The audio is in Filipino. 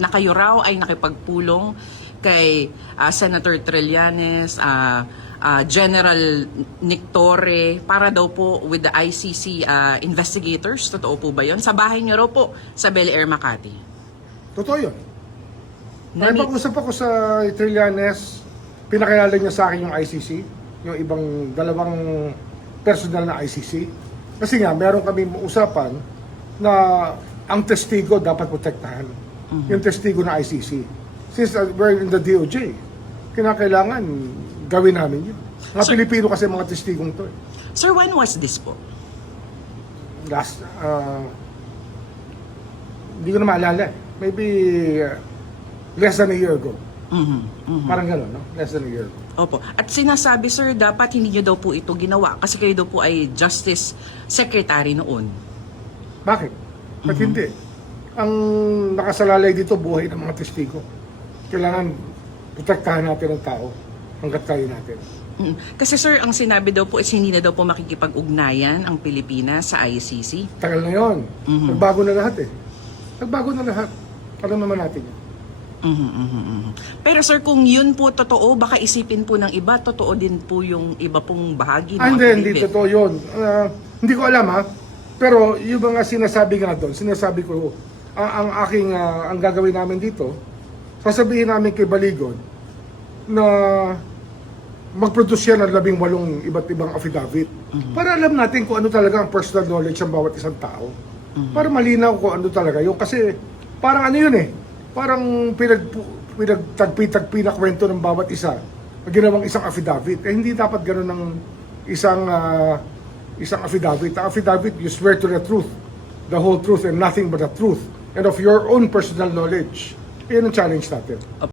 na kayo raw ay nakipagpulong kay Senator Trillanes, General Nick Torre para daw po with the ICC investigators. Totoo po ba yun? Sa bahay niyo raw po sa Bel Air, Makati. Totoo yun. Nakipag-usap ako sa Trillanes, pinakilala niya sa akin yung ICC, yung ibang dalawang personal na ICC. Kasi nga, meron kami usapan na ang testigo dapat protektahan. Yung testigo na ICC. Since we're in the DOJ, kinakailangan gawin namin yun. Mga Pilipino kasi mga testigong to. Sir, when was this po? Last, hindi ko na maalala. Maybe less than a year ago. Parang gano'n, no? Less than a year ago. Opo. At sinasabi, sir, dapat hindi niyo daw po ito ginawa kasi kayo daw po ay Justice Secretary noon. Bakit? Ba't hindi? Ang nakasalalay dito, buhay ng mga testigo. Kailangan protektahan natin ang tao hanggat kaya natin. Kasi sir, ang sinabi daw po is hindi na daw po makikipag-ugnayan ang Pilipinas sa ICC. Tagal na yun. Nagbago na lahat eh. Nagbago na lahat. Alam naman natin yun. Pero sir, kung yun po totoo, baka isipin po ng iba, totoo din po yung iba pong bahagi. Hindi totoo yun. Hindi ko alam ha. Pero yung mga sinasabi nga doon, sinasabi ko, ang gagawin namin dito, sasabihin namin kay Baligon na mag-produce yan ng 18 iba't ibang affidavit. Para alam natin kung ano talaga ang personal knowledge ng bawat isang tao. Para malinaw kung ano talaga yun. Kasi parang ano yun eh, parang pinagtagpi-tagpi na kwento ng bawat isa na ginawang isang affidavit. Eh hindi dapat gano'n ng isang affidavit. Ang affidavit, you swear to the truth, the whole truth and nothing but the truth, and of your own personal knowledge. Yan ang challenge natin.